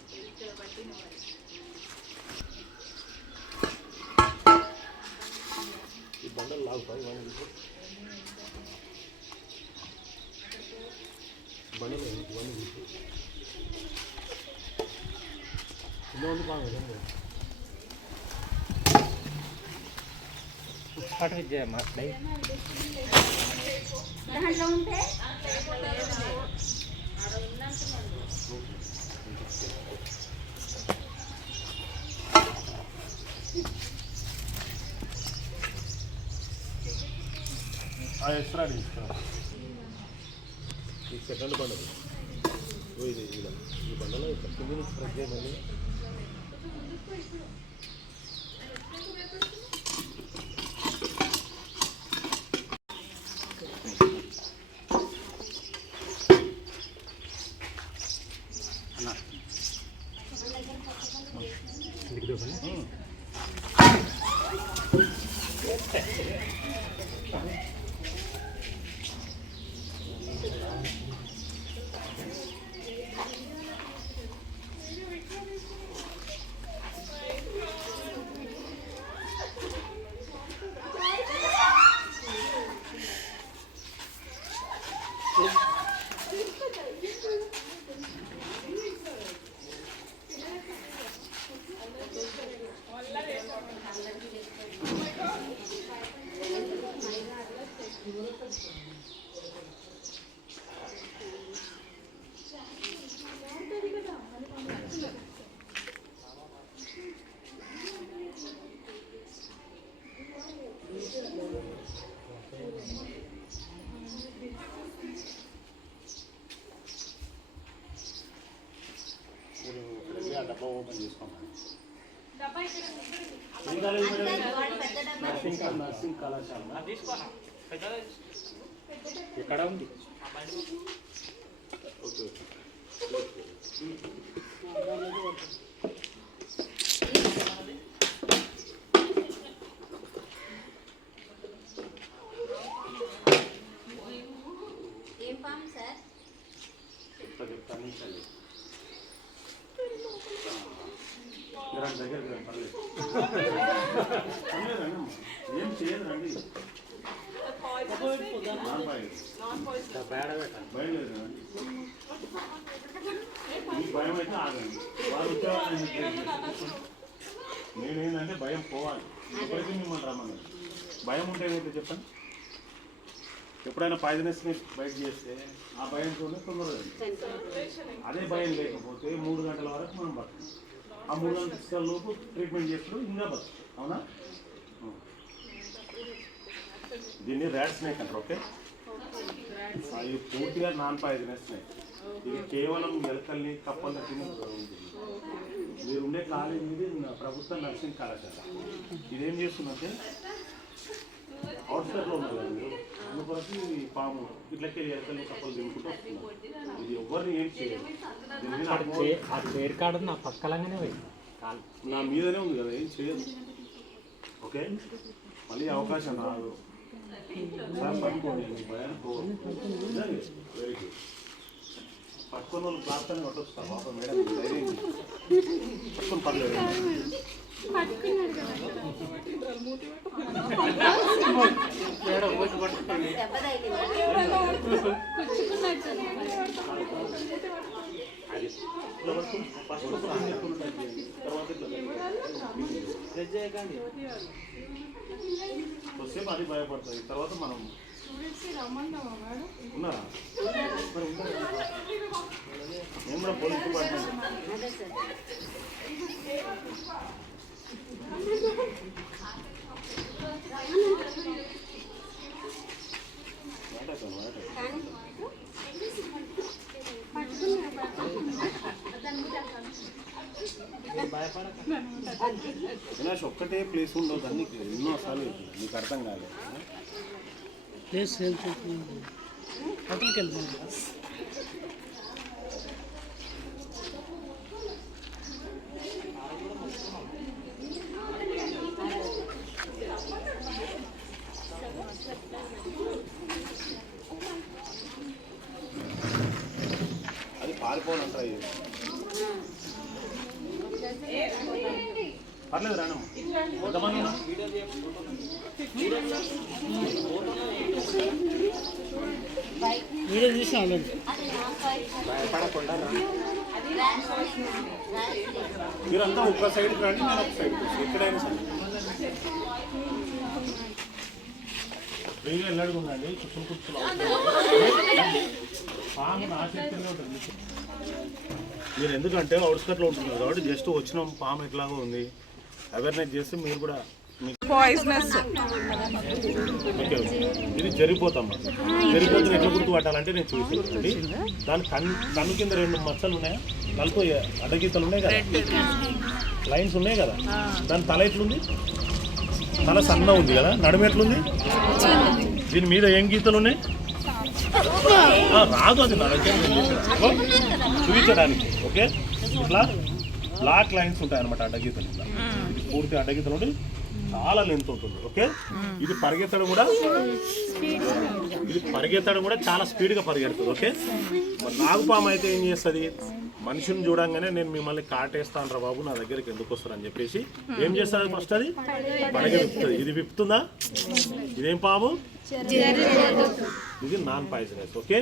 పడదు ఈ బండలు లాగుతాయి ఇవన్నీ తీసి. బండలు ఇవన్నీ తీసి. కింద ఉంది బాగా కదా. పాట విద్య మాట్లాడి దాంట్లో ఉంటే ఆ ఎక్స్ట్రా తీసుకురా ఈ సెకండ్ బండలు ఓ ఇది ఇలా ఈ బండలో ఇక్కడ కింద నుంచి ప్రెస్ చేయమని మీరు డబ్బా ఓపెన్ చేసుకోమని నర్సింగ్ నర్సింగ్ కళాశాల ఎక్కడ ఉంది ఓకే ఏం పాము సార్ చెప్తా చెప్తాను నిమిషాలు మీరు దగ్గర పర్లేదు పర్లేదు రండి అమ్మా. ఏం చేయదు రండి నాన్ బాయ్ బయలుదేరు రండి మీకు భయం అయితే ఆగండి వారు ఉద్యోగాలు నేనేంటంటే భయం పోవాలి ఇప్పటికీ మిమ్మల్ని రమ్మన్నాను భయం ఉంటే ఏమైతే చెప్పండి ఎప్పుడైనా పాయిజనస్ని బయట చేస్తే ఆ భయంతోనే తొందరగా చనిపోతాం. అదే భయం లేకపోతే మూడు గంటల వరకు మనం బతుకుతాం ఆ మూడు గంటల లోపు ట్రీట్మెంట్ చేస్తూ ఇంకా బతుకుతాం అవునా దీన్ని ర్యాట్ స్నేక్ అంటారు ఓకే? ఇది పూర్తిగా నాన్ పాయిజనస్ స్నేక్. ఇది కేవలం ఎలకల్ని కప్పల్ని తిని మీరు ఉండే కాలేజ్ ఇది ప్రభుత్వ నర్సింగ్ కళాశాల ఇదేం చేస్తుందంటే అవుట్స్కట్లో ఉన్నారు మీరు అందుకొరకు ఈ పాము ఇట్లకెళ్ళి ఎలకల్ని కప్పలు తినుకుంటూ వస్తున్నారు. ఇది ఎవరిని ఏం చేయదు. నా పక్కలంగానే నా మీదనే ఉంది కదా ఏం చేయదు. ఓకే? మళ్ళీ అవకాశం రాదు. సార్ పట్టుకోండి వెరీ గుడ్ పట్టుకున్న వాళ్ళు ప్రార్థన కొట్టొస్తా బాబా మేడం ధైర్యం పర్లేదు. మేడం తగిలిందా పట్టుకొని ఫస్ట్ తర్వాత కొద్దిసేపు అది భయపడుతుంది. తర్వాత మనం ఉన్నారా మరి ఉంటారు కూడా పోలీస్ డిపార్ట్మెంట్. వినాష్ ఒక్కటే ప్లేస్ ఉండవు కానీ నీకు ఎన్నో సార్లు. నీకు అర్థం కాలేదు. ప్లేస్ హోటల్కి వెళ్తాను అది పారిపోవాలంటారు పర్లేదు ఉన్నారు వీడియో ఆల్రెడీ మీరంతా ఒక్క సైడ్ రండి నేను ఒక సైడ్ ఎక్కడైనా సరే. ఫ్రీగా వెళ్ళడుగుందండి చుట్టూ కూర్చుని పాము నా చేతిలో ఉంటుంది. మీరు ఎందుకంటే అవుట్స్కట్లో ఉంటున్నారు కాబట్టి జస్ట్ వచ్చిన పాము ఎట్లాగో ఉంది. అవేర్నెస్ చేస్తే మీరు కూడా పాయిజనస్. ఇది జరిగిపోతాం జరిగిపోతే ఎట్లా గుర్తు పట్టాలంటే నేను చూసి దాని కన్ను కన్ను కింద రెండు మచ్చలు ఉన్నాయా? నలుపు అడ్డగీతలు ఉన్నాయి కదా? లైన్స్ ఉన్నాయి కదా? దాని తల ఎట్లుంది? తల సన్న ఉంది కదా? నడుము ఎట్లుంది? దీని మీద ఏం గీతలు ఉన్నాయి? రాదు అది చూపించడానికి. ఓకే? ఇట్లా బ్లాక్ లైన్స్ ఉంటాయి అనమాట అడ్డగీతలు పూర్తి అడ్డగీతలు చాలా లెంత్ ఉంటుంది ఓకే ఇది పరిగెత్తడం కూడా ఇది పరిగెత్తడం కూడా చాలా స్పీడ్గా పరిగెడుతుంది ఓకే మరి నాగుపాము అయితే ఏం చేస్తుంది? మనిషిని చూడంగానే నేను మిమ్మల్ని కాటేస్తాను రా బాబు నా దగ్గరికి ఎందుకు వస్తారని చెప్పేసి ఏం చేస్తుంది ఫస్ట్ అది? పడగ విప్పుతుంది ఇది విప్పుతుందా? ఇదేం పాము? ఇది నాన్ పాయిజనస్ ఓకే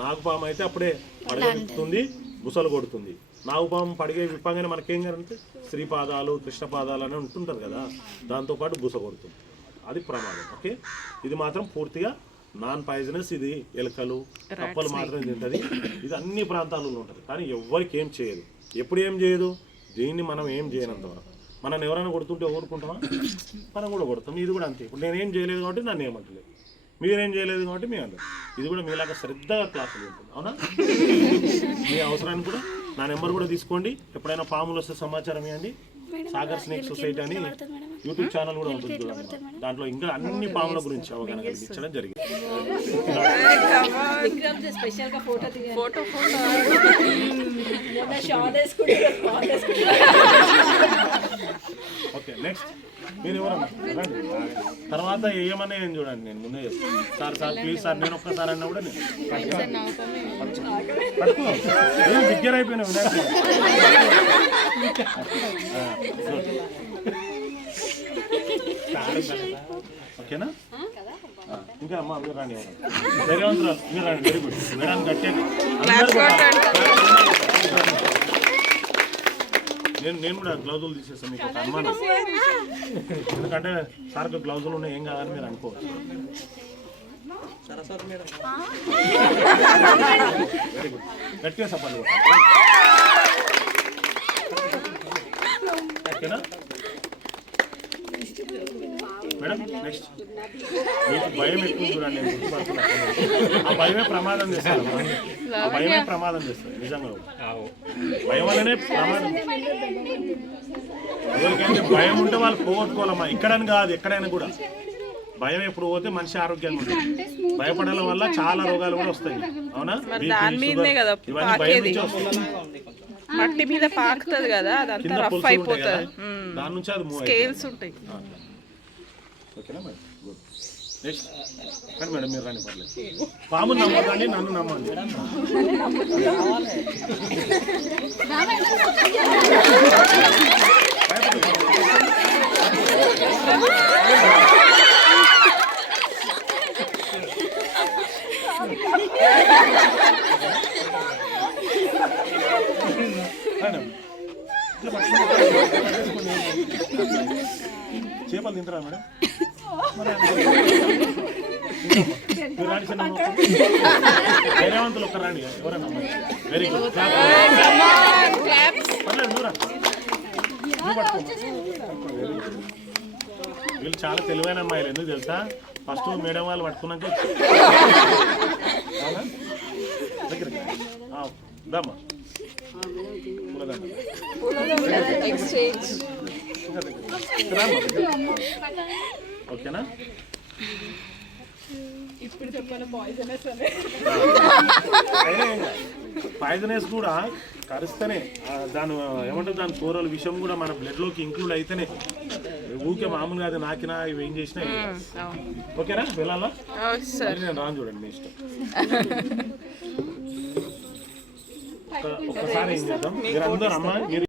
నాగుపాము అయితే అప్పుడే పడగ విప్పుతుంది బుసలు కొడుతుంది. నాగుపాము పడిగే విప్పంగానే మనకేం అంటే శ్రీపాదాలు కృష్ణపాదాలు అని ఉంటుంటారు కదా దాంతోపాటు బుస కొడుతుంది. అది ప్రమాదం ఓకే? ఇది మాత్రం పూర్తిగా నాన్ పాయిజనస్ ఇది ఎలుకలు కప్పలు మాత్రమే తింటది. ఇది అన్ని ప్రాంతాలలో ఉంటుంది కానీ ఎవ్వరికి ఏం చేయదు. ఎప్పుడు ఏం చేయదు? దీన్ని మనం ఏం చేయనంత వరకు మనం ఎవరైనా కొడుతుంటే ఊరుకుంటామా? మనం కూడా కొడతాం ఇది కూడా అంతే. ఇప్పుడు నేనేం చేయలేదు కాబట్టి నన్ను ఏమంటలేదు మీరేం చేయలేదు కాబట్టి మీ అందరు ఇది కూడా మీలాగా శ్రద్ధగా క్లాసులు ఉంటుంది అవునా? మీ అవసరానికి కూడా నా నెంబర్ కూడా తీసుకోండి. ఎప్పుడైనా పాములు వస్తే సమాచారం ఇవ్వండి. సాగర్ స్నేక్ సొసైటీ అని యూట్యూబ్ ఛానల్ కూడా ఉంటుంది చూడండి. దాంట్లో ఇంకా అన్ని పాముల గురించి అవగాహన కలిగించడం జరిగింది. ఓకే నెక్స్ట్ మీరు ఎవరన్నా తర్వాత ఏమన్నా ఏం చూడండి నేను ముందే చెప్తాను. సార్ సార్ ప్లీజ్ సార్ నేను ఒక్కసారి అన్నా కూడా నేను పట్టుకో. ఏం దగ్గర అయిపోయినా వినాయక ఓకేనా? ఇంకా అమ్మా మీరు రండి ఎవరన్నా. ధైర్యవంతురాలు మీరు రండి వెరీ గుడ్. మేడం గట్టిగా అందరూ నేను నేను కూడా గ్లౌజులు తీసేస్తాను మీకు ఒక అనుమానం. ఎందుకంటే సార్కు గ్లౌజులు ఉన్నాయి ఏం కాదని మీరు అనుకోవచ్చు. వెరీ గుడ్ గట్టిగా చెప్పండి ఓకేనా మేడం నెక్స్ట్ మీకు భయం ఎక్కువ చూడండి నేను గుర్తుపడుతున్నాను. ఆ భయమే ప్రమాదం చేస్తాను ఆ భయమే ప్రమాదం చేస్తుంది నిజంగా భయం వల్లనే ప్రమాదం. ఎవరికైతే భయం ఉంటే వాళ్ళు పోగొట్టుకోవాలమ్మా. ఇక్కడని కాదు ఎక్కడైనా కూడా. భయం ఎప్పుడు పోతే మనిషి ఆరోగ్యంగా ఉంటుంది. భయపడడం వల్ల చాలా రోగాలు కూడా వస్తాయి. అవునా? ఇవన్నీ భయం పాకేది. నుంచి వస్తాయి. మట్టి మీద పాకుతుంది కదా అదంతా రఫ్ అయిపోతుంది. దాని నుంచి అది స్కేల్స్ ఉంటాయి. ఓకేనా మేడం? గుడ్ నెక్స్ట్ కానీ మేడం మీరు రండి పర్లేదు. పాము నమ్మకండి నన్ను నమ్మండి. చేపలు తింటారా మేడం? ధైర్యవంతులు ఒక్క రాండి ఎవరన్నా వెరీ గుడ్. వీళ్ళు చాలా తెలివైన అమ్మాయిలు ఎందుకు తెలుసా ఫస్ట్ మేడం వాళ్ళు పట్టుకున్నాక ఇచ్చారు. అవునా? దగ్గరికి రా. ఆ, దమ్మా పూలదండ. ఓకేనా? పాయిజనస్ కూడా కరిస్తేనే ఆ, దాని ఏమంటారు దాని కూరల విషయం కూడా మన బ్లడ్లోకి ఇంక్లూడ్ అయితేనే ఊకే మామూలుగా అది నాకినా ఇవి ఏం చేసినా. ఓకేనా వెళ్ళాలా? నేను రాను చూడండి మీ ఇష్టం. ఒక్కసారి ఏం చేద్దాం? మీరు అందరూ అమ్మ మీరు